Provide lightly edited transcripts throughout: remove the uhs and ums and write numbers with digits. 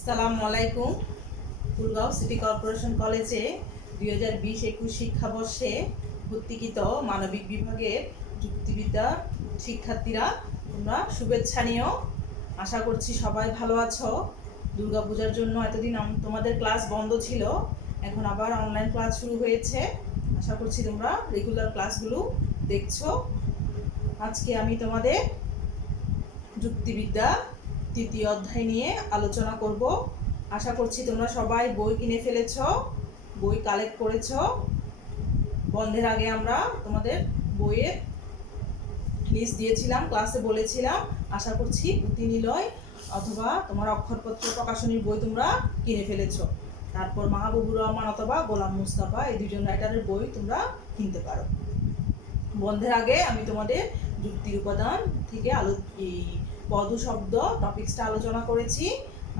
আসসালামু আলাইকুম। Kulgaon city corporation কলেজে 2020-21 শিক্ষাবর্ষে ভর্তিকৃত মানবিক বিভাগের যুক্তিবিদ্যা শিক্ষার্থীরা তোমরা শুভেচ্ছা নিও। আশা করছি সবাই ভালো আছো। দুর্গাপূজার জন্য এতদিন তোমাদের ক্লাস বন্ধ ছিল, এখন আবার অনলাইন ক্লাস শুরু হয়েছে। আশা করছি তোমরা রেগুলার ক্লাসগুলো দেখছো। আজকে আমি তোমাদের যুক্তিবিদ্যা তৃতীয় অধ্যায় নিয়ে আলোচনা করব। আশা করছি তোমরা সবাই বই কিনে ফেলেছ, বই কালেক্ট করেছ। বন্ধের আগে আমরা তোমাদের বইয়ের লিস্ট দিয়েছিলাম, ক্লাসে বলেছিলাম। আশা করছি পুঁথি নিলয় অথবা তোমার অক্ষরপত্র প্রকাশনীর বই তোমরা কিনে ফেলেছ। তারপর মাহবুবুর রহমান অথবা গোলাম মুস্তাফা, এই দুজন রাইটারের বই তোমরা কিনতে পারো। বন্ধের আগে আমি তোমাদের যুক্তির উপাদান থেকে পদ শব্দ টপিক্সটা আলোচনা করেছি,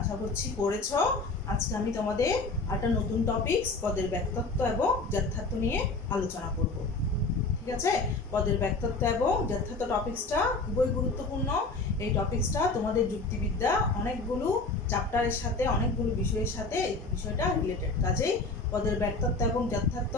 আশা করছি পড়েছ। আজকে আমি তোমাদের একটা নতুন টপিক্স পদের ব্যক্তত্ব এবং যথার্থ নিয়ে আলোচনা করব। ঠিক আছে, পদের ব্যক্তত্ব এবং যথার্থ টপিক্সটা খুবই গুরুত্বপূর্ণ। এই টপিক্সটা তোমাদের যুক্তিবিদ্যা অনেকগুলো চ্যাপ্টারের সাথে, অনেকগুলো বিষয়ের সাথে এই বিষয়টা রিলেটেড। কাজেই পদের ব্যক্তত্ব এবং যথার্থ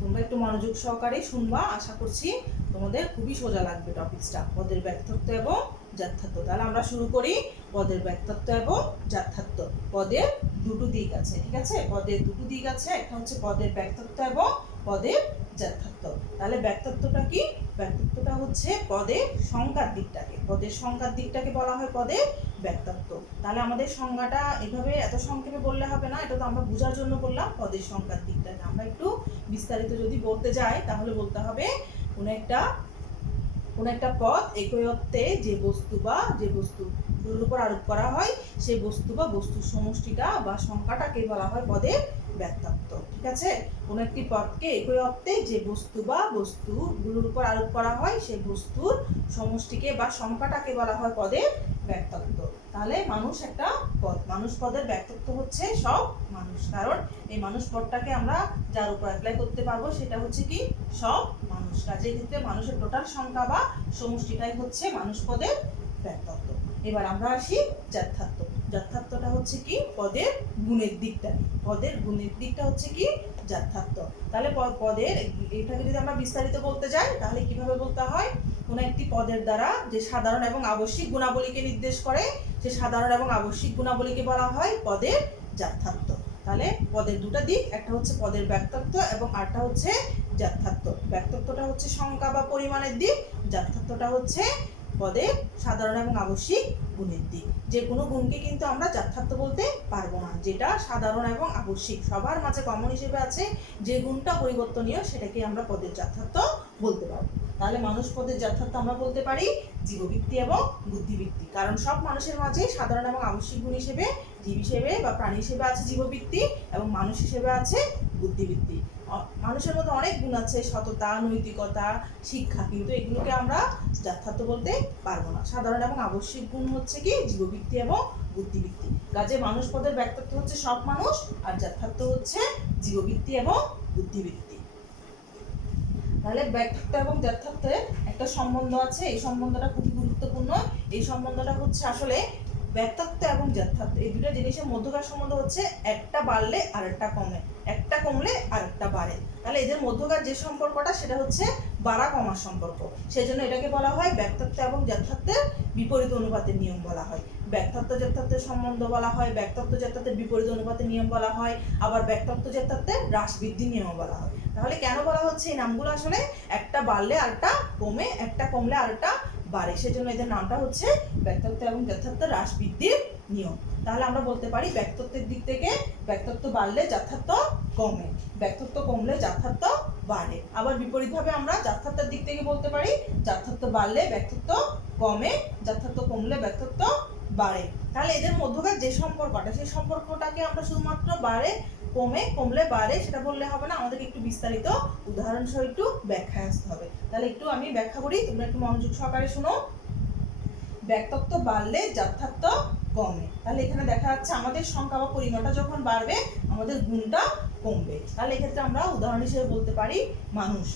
তোমরা একটু মনোযোগ সহকারে শুনবা। আশা করছি তোমাদের খুবই সোজা লাগবে টপিক্সটা, পদের ব্যক্তত্ব এবং যথার্থ। তাহলে আমরা শুরু করি। পদের ব্যক্তত্ব এবং যথার্থ। পদের দুটো দিক আছে, ঠিক আছে, পদের দুটো দিক আছে। একটা হচ্ছে পদের ব্যক্তত্ব এবং পদের যথার্থ। তাহলে ব্যক্তত্বটা কি? ব্যক্তত্বটা হচ্ছে পদের সংজ্ঞার দিকটাকে, পদের সংজ্ঞার দিকটাকে বলা হয় পদের ব্যক্তত্ব। তাহলে আমাদের সংজ্ঞাটা এভাবে এত সংক্ষেপে বললে হবে না, এটা তো আমরা বোঝার জন্য বললাম পদের সংজ্ঞার দিকটাকে। আমরা একটু বিস্তারিত যদি বলতে যাই তাহলে বলতে হবে কোনো একটা পদ একই অর্থে যে বস্তু বা যে বস্তুর উপর আরোপ করা হয় সেই বস্তু বা বস্তুর সমষ্টিটা বা সংখ্যাটাকে বলা হয় পদের ব্যক্তত্ব। ঠিক আছে, কোনো একটি পদকে একই অর্থে যে বস্তু বা বস্তুগুলোর উপর আরোপ করা হয় সেই বস্তুর সমষ্টিকে বা সংখ্যাটাকে বলা হয় পদের ব্যক্তত্ব। তাহলে মানুষ একটা পদ, মানুষ পদের ব্যক্তত্ব হচ্ছে সব মানুষ। কারণ এই মানুষ পদটাকে আমরা যার উপর অ্যাপ্লাই করতে পারবো সেটা হচ্ছে কি সব মানুষ। কাজের ক্ষেত্রে মানুষের টোটাল সংখ্যা বা সমষ্টিটাই হচ্ছে মানুষ পদের ব্যক্তত্ব। এবার আমরা আসি যথার্থ। যথার্থটা হচ্ছে কি পদের গুণের দিকটা, পদের গুণের দিকটা হচ্ছে কি যথার্থ। তাহলে পদের এটাকে যদি আমরা বিস্তারিত বলতে যাই তাহলে কিভাবে বলতে হয়? কোনো একটি পদের দ্বারা যে সাধারণ এবং আবশ্যিক গুণাবলীকে নির্দেশ করে সে সাধারণ এবং আবশ্যিক গুণাবলীকে বলা হয় পদের যথার্থ। তাহলে পদের দুটো দিক, একটা হচ্ছে পদের ব্যক্তত্ব এবং আরেকটা হচ্ছে যথার্থ। ব্যক্তত্বটা হচ্ছে সংখ্যা বা পরিমাণের দিক, যথার্থটা হচ্ছে পদের সাধারণ এবং আবশ্যিক গুণের দিক। যে কোনো গুণকে কিন্তু আমরা যথার্থ বলতে পারবো না। যেটা সাধারণ এবং আবশ্যিক সবার মাঝে কমন হিসেবে আছে, যে গুণটা পরিবর্তনীয় সেটাকে আমরা পদের যথার্থ বলতে পারবো। তাহলে মানুষ পদের যথার্থ আমরা বলতে পারি জীববৃত্তি এবং বুদ্ধিবৃত্তি। কারণ সব মানুষের মাঝে সাধারণ এবং আবশ্যিক গুণ হিসেবে জীব হিসেবে বা প্রাণী হিসেবে আছে জীববৃত্তি এবং মানুষ হিসেবে আছে বুদ্ধিবৃত্তি। মানুষের মধ্যে অনেক গুণ আছে, সততা, নৈতিকতা, শিক্ষা, কিন্তু এগুলোকে আমরা যথার্থ বলতে পারবো না। সাধারণ এবং আবশ্যিক গুণ হচ্ছে কি জীববৃত্তি এবং বুদ্ধিবৃত্তি। কাজে মানুষ পদের ব্যক্তত্ব হচ্ছে সব মানুষ আর যথার্থ হচ্ছে জীববৃত্তি এবং বুদ্ধিবৃত্তি। তাহলে ব্যক্তত্ব এবং যথার্থের একটা সম্বন্ধ আছে, এই সম্বন্ধটা খুবই গুরুত্বপূর্ণ। এই সম্বন্ধটা হচ্ছে আসলে ব্যক্তত্ব এবং যথার্থ এই দুটো জিনিসের মধ্যকার সম্বন্ধ হচ্ছে একটা বাড়লে আরেকটা কমে, একটা কমলে আরেকটা বাড়ে। তাহলে এদের মধ্যকার যে সম্পর্কটা সেটা হচ্ছে বাড়া কমার সম্পর্ক। সেই জন্য এটাকে বলা হয় ব্যক্তত্ব এবং যথার্থের বিপরীত অনুপাতের নিয়ম বলা হয়। ব্যক্তত্ব যথার্থের সম্বন্ধ বলা হয়, ব্যক্তত্ব যথার্থের বিপরীত অনুপাতের নিয়ম বলা হয়, আবার ব্যক্তত্ব যথার্থের হ্রাস বৃদ্ধির নিয়ম বলা হয়। তাহলে কেন বলা হচ্ছে এই নামগুলো? আসলে একটা বাড়লে আরেকটা কমে, একটা কমলে আরেকটা বাড়ে, সেজন্য এদের নামটা হচ্ছে ব্যক্তত্ব এবং যথার্থের হ্রাস বৃদ্ধির নিয়ম। তাহলে আমরা বলতে পারি ব্যক্তত্বের দিক থেকে ব্যক্তত্ব বাড়লে যথার্থ কমে, ব্যক্তত্ব কমলে যথার্থ বাড়ে। আবার বিপরীতভাবে আমরা যথার্থের দিক থেকে বলতে পারি যথার্থ বাড়লে ব্যক্তত্ব কমে, যথার্থ কমলে ব্যক্তত্ব বাড়ে। তাহলে এদের মধ্যকার যে সম্পর্কটা সেই সম্পর্কটাকে আমরা শুধুমাত্র বাড়ে কমে কমলে বাড়ে সেটা বললে হবে না, আমাদেরকে একটু বিস্তারিত উদাহরণ সহ একটু ব্যাখ্যায় আসতে হবে। তাহলে একটু আমি ব্যাখ্যা করি, তোমরা একটু মনোযোগ সহকারে শুনো। ব্যক্তত্ব বাড়লে যথার্থ কমে। তাহলে এখানে দেখা যাচ্ছে আমাদের সংখ্যা বা পরিমাণটা যখন বাড়বে আমাদের গুণটা কমবে। তাহলে এক্ষেত্রে আমরা উদাহরণ হিসেবে বলতে পারি মানুষ।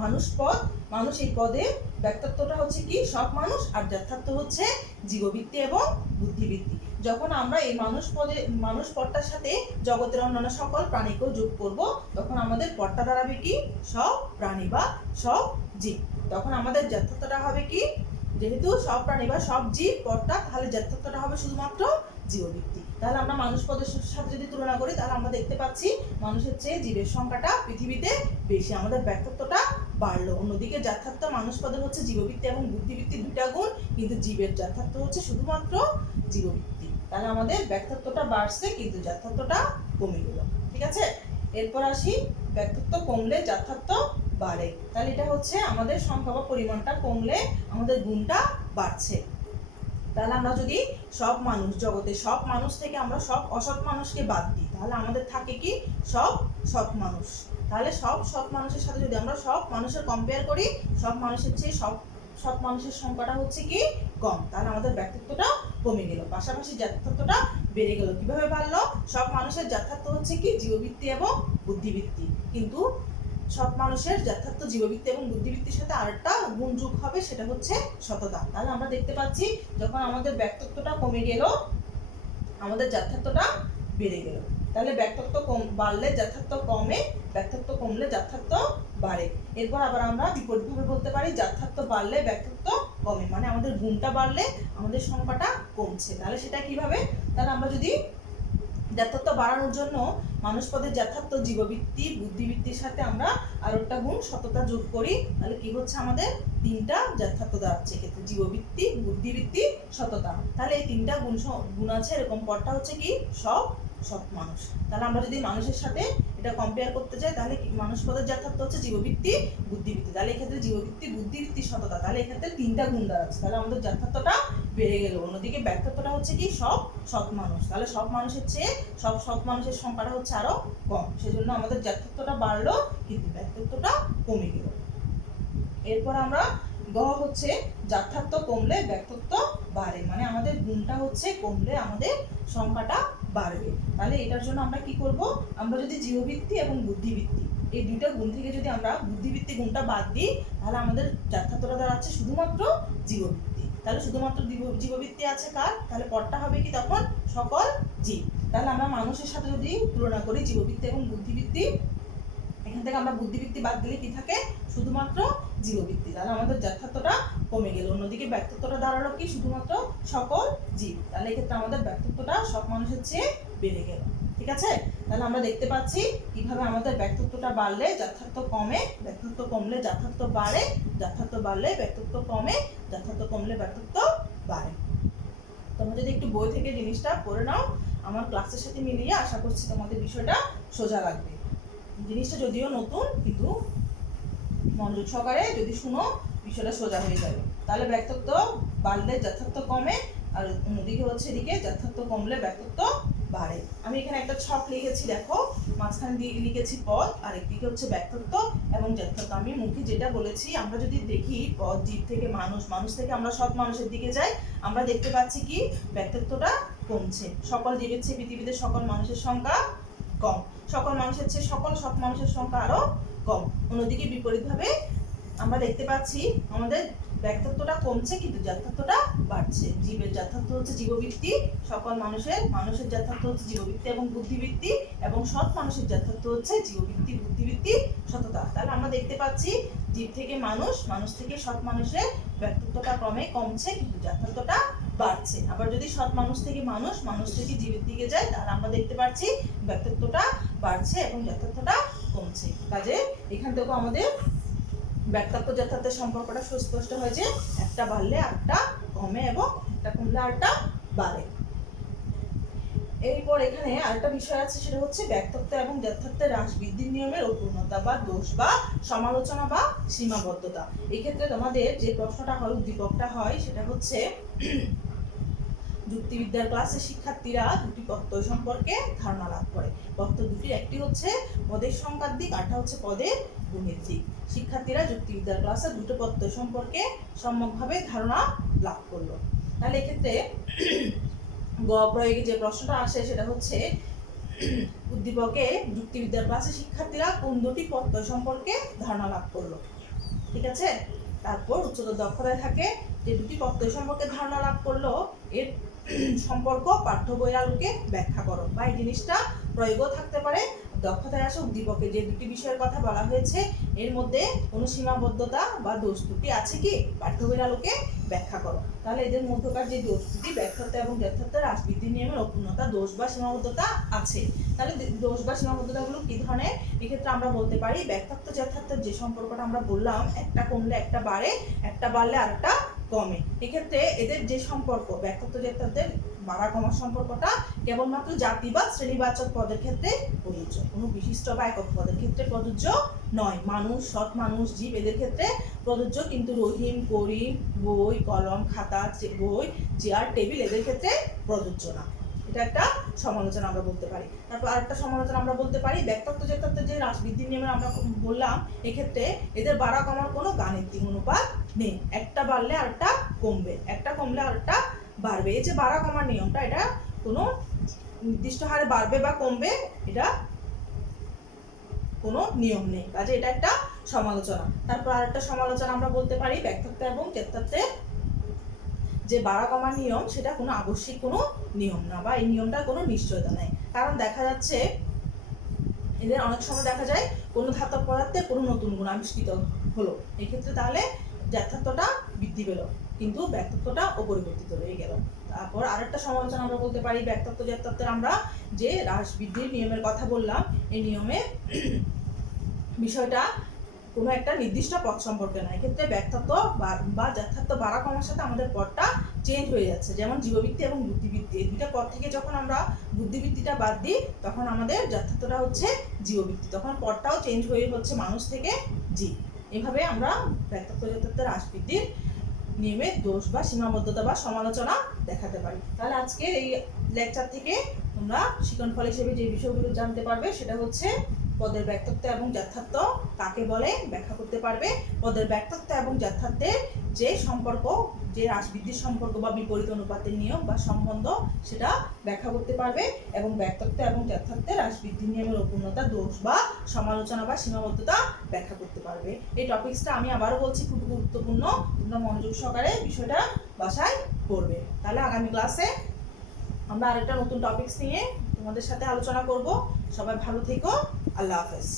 মানুষ পদ, মানুষ এই পদে ব্যক্তত্বটা হচ্ছে কি সব মানুষ, আর যথার্থ হচ্ছে জীববৃত্তি এবং বুদ্ধিবৃত্তি। যখন আমরা এই মানুষ পদটার সাথে জগতের অন্যান্য সকল প্রাণীকেও যোগ করব, তখন আমাদের পদটা দাঁড়াবে কি সব প্রাণী বা সব জীব। তখন আমাদের যথার্থটা হবে কি, যেহেতু সব প্রাণী বা সব জীব পদটা, তাহলে যথার্থটা হবে শুধুমাত্র জীববৃত্তি। তাহলে আমরা মানুষ পদের সাথে যদি তুলনা করি, তাহলে আমরা দেখতে পাচ্ছি মানুষের চেয়ে জীবের সংখ্যাটা পৃথিবীতে বেশি, আমাদের ব্যক্তত্বটা বাড়লো। অন্যদিকে যথার্থ মানুষ পদের হচ্ছে জীববৃত্তি এবং বুদ্ধিবৃত্তি দুইটা গুণ, কিন্তু জীবের যথার্থ হচ্ছে শুধুমাত্র জীববৃত্তি। তাহলে আমাদের ব্যক্তত্বটা বাড়ছে কিন্তু যথার্থটা কমে গেল। ঠিক আছে, এরপর আসি ব্যক্তত্ব কমলে যথার্থ বাড়ে। তাহলে এটা হচ্ছে আমাদের সংখ্যা বা পরিমাণটা কমলে আমাদের গুণটা বাড়ছে। তাহলে আমরা যদি সব মানুষ, জগতে সব মানুষ থেকে আমরা সব অসৎ মানুষকে বাদ দিই, তাহলে আমাদের থাকে কি সব সৎ মানুষ। তাহলে সব সৎ মানুষের সাথে যদি আমরা সব মানুষের কম্পেয়ার করি, সব মানুষের চেয়ে সব সৎ মানুষের সংখ্যাটা হচ্ছে কি কম, তাহলে আমাদের ব্যক্তিত্বটা কমে গেল, পাশাপাশি যথার্থটা বেড়ে গেল। কিভাবে বাড়লো? সব মানুষের যথার্থ হচ্ছে কি জীববৃত্তি এবং বুদ্ধিবৃত্তি, কিন্তু সব মানুষের যথার্থ জীববৃত্তি এবং বুদ্ধিবৃত্তির সাথে আরেকটা গুণ যোগ হবে, সেটা হচ্ছে সততা। তাহলে আমরা দেখতে পাচ্ছি যখন আমাদের ব্যক্তিত্বটা কমে গেল, আমাদের যথার্থটা বেড়ে গেল। তাহলে ব্যক্তিত্ব বাড়লে যথার্থ কমে, ব্যক্তিত্ব কমলে যথার্থ বাড়ে। এরপর আবার আমরা বিপরীতভাবে বলতে পারি যথার্থ বাড়লে ব্যক্তিত্ব কমে, মানে আমাদের গুণটা বাড়লে আমাদের সংখ্যাটা কমছে। তাহলে সেটা কিভাবে? তাহলে আমরা যদি যথার্থ বাড়ানোর জন্য মানুষ পদের যথার্থ জীববৃত্তি বুদ্ধিবৃত্তির সাথে আমরা আরো একটা গুণ সততা যোগ করি, তাহলে কি হচ্ছে আমাদের তিনটা যথার্থ দাঁড়াচ্ছে এক্ষেত্রে, জীববৃত্তি, বুদ্ধিবৃত্তি, সততা। তাহলে এই তিনটা গুণ আছে, এরকম পদটা হচ্ছে কি সব সৎ মানুষ। তাহলে আমরা যদি মানুষের সাথে এটা কম্পেয়ার করতে চাই, তাহলে মানুষ পদের যথার্থ হচ্ছে জীববৃত্তি, বুদ্ধিবৃত্তি। তাহলে এক্ষেত্রে জীববৃত্তি, বুদ্ধিবৃত্তি, সততা, তাহলে এক্ষেত্রে তিনটা গুণ দাঁড়াচ্ছে। তাহলে আমাদের যথার্থটা বেড়ে গেল। অন্যদিকে ব্যক্তিত্বটা হচ্ছে কি সব সৎ মানুষ, তাহলে সব মানুষের চেয়ে সব সৎ মানুষের সংখ্যাটা হচ্ছে আরো কম, সেজন্য আমাদের যথার্থটা বাড়লো কিন্তু ব্যক্তিত্বটা কমে গেল। এরপর আমরা গ হচ্ছে যথার্থ কমলে ব্যক্তিত্ব বাড়ে, মানে আমাদের গুণটা হচ্ছে কমলে আমাদের সংখ্যাটা বাড়বে। তাহলে এটার জন্য আমরা কি করব? আমরা যদি জীববৃত্তি এবং বুদ্ধিবৃত্তি এই দুইটা গুণ থেকে যদি আমরা বুদ্ধিবৃত্তি গুণটা বাদ দিই, তাহলে আমাদের যথার্থটা দাঁড়াচ্ছে শুধুমাত্র জীববৃত্তি। তাহলে শুধুমাত্র জীববৃত্তি আছে কার? তাহলে পদটা হবে কি তখন সকল জীব। তাহলে আমরা মানুষের সাথে যদি তুলনা করি জীববৃত্তি এবং বুদ্ধিবৃত্তি, এখান থেকে আমরা বুদ্ধিবৃত্তি বাদ দিলে কি থাকে? শুধুমাত্র জীববৃত্তি। তাহলে আমাদের যথার্থটা কমে গেল। অন্যদিকে ব্যক্তিত্বটা দাঁড়ালো কি শুধুমাত্র সকল জীব, তাহলে এক্ষেত্রে আমাদের ব্যক্তিত্বটা সব মানুষের চেয়ে বেড়ে গেল। ঠিক আছে, তাহলে আমরা দেখতে পাচ্ছি কিভাবে আমাদের ব্যক্তিত্বটা বাড়লে যথার্থ কমে, ব্যক্তিত্ব কমলে যথার্থ বাড়ে, যথার্থ বাড়লে ব্যক্তিত্ব কমে, যথার্থ কমলে ব্যক্তিত্ব বাড়ে। তোমরা যদি একটু বই থেকে জিনিসটা পড়ে নাও, আমার ক্লাসের সাথে মিলিয়ে আশা করছি তোমাদের বিষয়টা সোজা লাগবে। জিনিসটা যদিও নতুন, কিন্তু মনোযোগ সহকারে যদি শুনো বিষয়টা সোজা হয়ে যাবে। তাহলে ব্যক্তিত্ব বাড়লে যথার্থ কমে, আর অন্যদিকে হচ্ছে এদিকে যথার্থ কমলে ব্যক্তিত্ব বাড়ে। আমি এখানে একটা ছক লিখেছি, দেখো মাঝখানে দিয়ে লিখেছি পদ, আর একদিকে হচ্ছে ব্যক্তিত্ব এবং যথার্থ। আমি মুখে যেটা বলেছি, আমরা যদি দেখি পদ জীব থেকে মানুষ, মানুষ থেকে আমরা সৎ মানুষের দিকে যাই, আমরা দেখতে পাচ্ছি কি ব্যক্তিত্বটা কমছে। সকল জীবের চেয়ে পৃথিবীতে সকল মানুষের সংখ্যা কম, সকল মানুষের চেয়ে সকল সৎ মানুষের সংখ্যা আরো কম। অন্যদিকে বিপরীতভাবে আমরা দেখতে পাচ্ছি আমাদের ব্যক্তিত্বটা কমছে কিন্তু যথার্থটা বাড়ছে। জীবের যথার্থ হচ্ছে জীববৃত্তি, সকল মানুষের যথার্থ হচ্ছে জীববৃত্তি এবং বুদ্ধিবৃত্তি, এবং সৎ মানুষের যথার্থ হচ্ছে জীববৃত্তি, বুদ্ধিবৃত্তি, সততা। তাহলে আমরা দেখতে পাচ্ছি জীব থেকে মানুষ, মানুষ থেকে সৎ মানুষের ব্যক্তিত্বটা ক্রমে কমছে কিন্তু যথার্থটা বাড়ছে। আবার যদি সৎ মানুষ থেকে মানুষ, মানুষ থেকে জীবের দিকে যায়, তাহলে আমরা দেখতে পাচ্ছি ব্যক্তিত্বটা বাড়ছে এবং যথার্থটা কমছে। কাজে এখান থেকে আমাদের ব্যক্তিত্ব যথার্থের সম্পর্কটা সুস্পষ্ট হয় যে একটা বাড়লে আরেকটা কমে এবং একটা কমলে আরেকটা বাড়ে। এরপর এখানে আরেকটা বিষয় আছে, সেটা হচ্ছে ব্যক্তিত্ব এবং যথার্থের হ্রাস বৃদ্ধির নিয়মের অপূর্ণতা বা দোষ বা সমালোচনা বা সীমাবদ্ধতা। এক্ষেত্রে তোমাদের যে প্রশ্নটা হয়, উদ্দীপকটা হয়, সেটা হচ্ছে যুক্তিবিদ্যার ক্লাসে শিক্ষার্থীরা দুটি প্রত্যয় সম্পর্কে ধারণা লাভ করে। প্রত্যয় দুটি, একটি হচ্ছে পদের সংখ্যার দিক, আরটা হচ্ছে পদের গুণের দিক। শিক্ষার্থীরা যুক্তিবিদ্যার ক্লাসে দুটো প্রত্যয় সম্পর্কে সম্যকভাবে ধারণা লাভ করলো। তাহলে এক্ষেত্রে গ প্রয়োগে যে প্রশ্নটা আসে সেটা হচ্ছে উদ্দীপকে যুক্তিবিদ্যার ক্লাসে শিক্ষার্থীরা কোন দুটি প্রত্যয় সম্পর্কে ধারণা লাভ করলো। ঠিক আছে। তারপর উচ্চতর দক্ষতায় থাকে যে দুটি প্রত্যয় সম্পর্কে ধারণা লাভ করলো এর সম্পর্ক পাঠ্য বইয়ের আলোকে ব্যাখ্যা করো, বা এই জিনিসটা প্রয়োগও থাকতে পারে। দক্ষতায় আসে উদ্দীপকে যে দুটি বিষয়ের কথা বলা হয়েছে এর মধ্যে কোনো সীমাবদ্ধতা বা দোষ ত্রুটি আছে কি, পাঠ্য বইয়ের আলোকে ব্যাখ্যা করো। তাহলে এদের মধ্যকার যে দোষ ত্রুটি ব্যাখ্যার্থ এবং যথার্থের হ্রাসবৃদ্ধি নিয়মের অপূর্ণতা, দোষ বা সীমাবদ্ধতা আছে। তাহলে দোষ বা সীমাবদ্ধতাগুলো কি ধরনের? এক্ষেত্রে আমরা বলতে পারি ব্যাখ্যার্থ যথার্থের যে সম্পর্কটা আমরা বললাম, একটা কমলে একটা বাড়ে, একটা বাড়লে আরেকটা কমে। এক্ষেত্রে এদের যে সম্পর্ক ব্যাখ্যার্থ যথার্থের বাড়া কমার সম্পর্কটা কেবলমাত্র জাতি বা শ্রেণীবাচক পদের ক্ষেত্রে প্রযোজ্য, কোনো বিশিষ্ট বা একক পদের ক্ষেত্রে প্রযোজ্য নয়। মানুষ, সৎ মানুষ, জীব এদের ক্ষেত্রে প্রযোজ্য, কিন্তু রহিম, করিম, বই, কলম, খাতা, বই, চেয়ার, টেবিল এদের ক্ষেত্রে প্রযোজ্য না। এটা একটা সমালোচনা আমরা বলতে পারি। তারপর আরেকটা সমালোচনা আমরা বলতে পারি ব্যাখ্যার্থ যথার্থের যে হ্রাসবৃদ্ধি নিয়মে আমরা বললাম, এক্ষেত্রে এদের বাড়া কমার কোনো গাণিতিক অনুপাত নেই, একটা বাড়লে আরেকটা কমবে, একটা কমলে আরেকটা বাড়বে। এই যে বাড়া কমার নিয়মটা, এটা কোনো নির্দিষ্ট হারে বাড়বে বা কমবে, এটা কোনো নিয়ম নেই, কাজে এটা একটা সমালোচনা। তারপর আরেকটা সমালোচনা আমরা বলতে পারি ব্যাখ্যার্থ এবং যথার্থের যে বাড়া কমার নিয়ম সেটা কোনো আবশ্যিক কোনো নিয়ম না, বা এই নিয়মটার কোনো নিশ্চয়তা নেই। কারণ দেখা যাচ্ছে এদের অনেক সময় দেখা যায় কোনো ধাতব পদার্থে কোনো নতুন গুণ আবিষ্কৃত হলো, এক্ষেত্রে তাহলে যথার্থটা বৃদ্ধি পেল কিন্তু ব্যাখ্যার্থটা অপরিবর্তিত রয়ে গেল। তারপর আরেকটা সমালোচনা আমরা বলতে পারি ব্যাখ্যার্থ যথার্থের আমরা যে হ্রাস বৃদ্ধির নিয়মের কথা বললাম, এই নিয়মে বিষয়টা কোনো একটা নির্দিষ্ট পদ সম্পর্কে নয়। এক্ষেত্রে ব্যাখ্যার্থ বা যথার্থ বাড়া কমার সাথে আমাদের পদটা চেঞ্জ হয়ে যাচ্ছে। যেমন জীববৃত্তি এবং বুদ্ধিবৃত্তি, এই দুইটা পদ থেকে যখন আমরা বুদ্ধিবৃত্তিটা বাদ দিই তখন আমাদের যথার্থটা হচ্ছে জীববৃত্তি, তখন পদটাও চেঞ্জ হয়ে হচ্ছে মানুষ থেকে জীব। এভাবে আমরা ব্যাখ্যার্থ যথার্থের হ্রাস বৃদ্ধির নিয়মের দোষ বা সীমাবদ্ধতা বা সমালোচনা দেখাতে পারি। তাহলে আজকের এই লেকচার থেকে তোমরা শিক্ষণ ফল হিসেবে যে বিষয়গুলো জানতে পারবে সেটা হচ্ছে পদের ব্যাখ্যার্থ এবং যথার্থ কাকে বলে ব্যাখ্যা করতে পারবে, পদের ব্যাখ্যার্থ এবং যথার্থের যে সম্পর্ক, যে হ্রাস বৃদ্ধির সম্পর্ক বা বিপরীত অনুপাতের নিয়ম বা সম্বন্ধ সেটা ব্যাখ্যা করতে পারবে, এবং ব্যাখ্যার্থ এবং যথার্থের হ্রাস বৃদ্ধির নিয়মের অপূর্ণতা, দোষ বা সমালোচনা বা সীমাবদ্ধতা ব্যাখ্যা করতে পারবে। এই টপিকসটা আমি আবারও বলছি খুব গুরুত্বপূর্ণ, তোমরা মনোযোগ সহকারে বিষয়টা বাসায় পড়বে। তাহলে আগামী ক্লাসে আমরা আরেকটা নতুন টপিকস নিয়ে তোমাদের সাথে আলোচনা করব। সবাই ভালো থেকো, আল্লাহ হাফেজ।